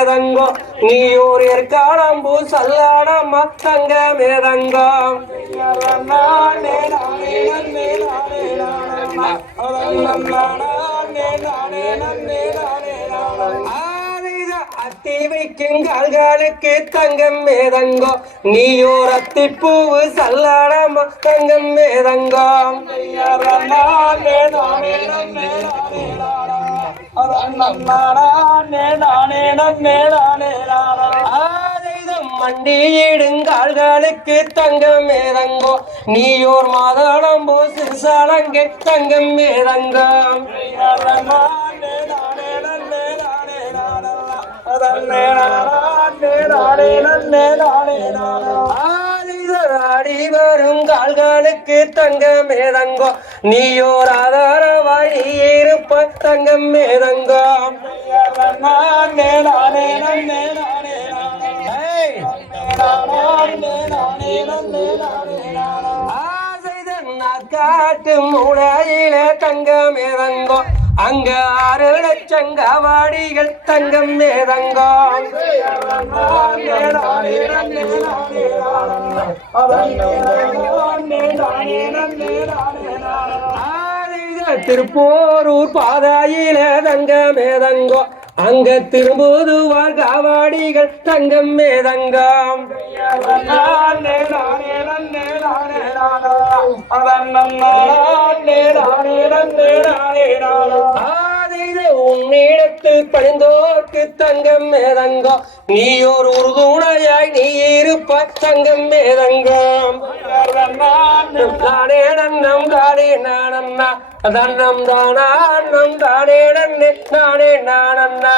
மேதங்கோ நீயோர் ஏற்காலம்பூ சல்லாடம்மா தங்க மேதங்கோ அத்தி வைக்கும் கால்களுக்கு தங்கம் மேதங்கோ நீயோர் அத்திப்பூவு சல்லாடம்மா தங்கம் மேதங்கோ மண்டியிடுங்கால்களுக்கு தங்கம் மேதங்கோ நீயோர் மாதாளம்போ சிறுசாலங்கை தங்கம் மேதங்கோ ஆடி வரும் கால்களுக்கு தங்கம் மேதங்கோ நீயோர் ஆதாரவாய் நீ இருப்ப தங்கம் மேதங்கோ காட்டு மூடையில தங்கம் மேதங்கோ அங்க 6 லட்சம் காவாடிகள் தங்கம் மேதங்கோ திருப்போரூர் பாதையில தங்கம் மேதங்கோ அங்க திரும்புதுவார் காவாடிகள் தங்கம் மேதங்கம் உன்னிடத்து பணிந்தோர்க்கு தங்கம் மேதங்கோ நீயோர் உறுதுணையாய் நீ இருப்ப தங்கம் மேதங்கம் தானே நன்னம் தானே நானண்ணா தன்னம் தானே நன்னே நானே நானண்ணா